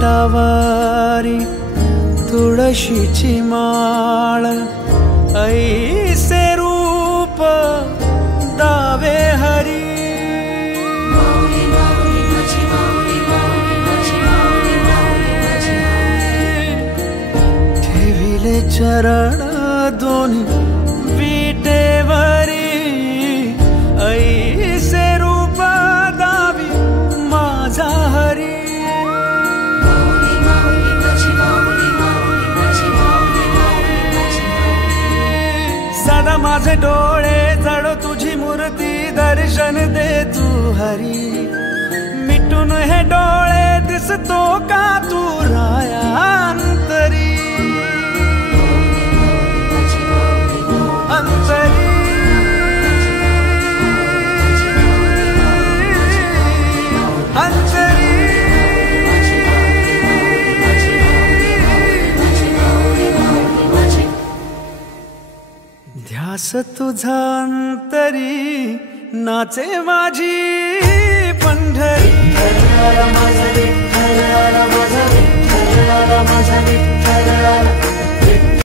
करकटावारी तुळशीची माळ ऐसे रूप दावे हरी ठेविले चरण दोन्ही विटेवरी ऐसे रूप दावी माझा हरी सदा माझे डोळे जडो तुझी मूर्ती दर्शन दे तू हरी मिटून हे डोळे दिसतो का तू राया अंतरी अंतरी अंतरी ध्यास तुझा अंतरी नाचे माझी पंढरी